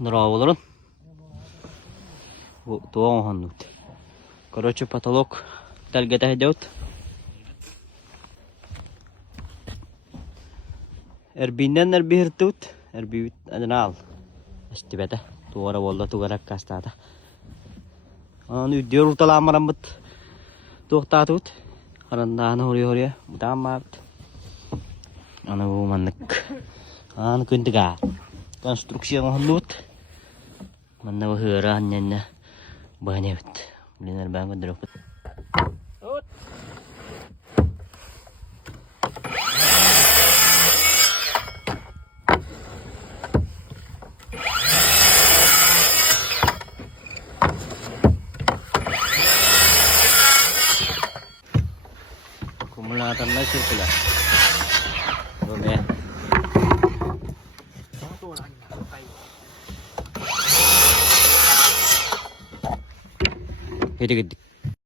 нраволарын. Туон ханут. Короче, потолок тальгата идет. Эрбинен эрбиртут, эрбивит аденал. Estibete, tuora volta tuorekkaas täältä. Nyt joudut laamarammat tuohtaatut. Harantaan hori mutta ammaat. Anu mannek. Anu kuntigaa. Konstruksio on lut. Manna höra nänne. Banevt. Blir bangun drop. Kumulatan na sirkula. Dome. Hidi gidi.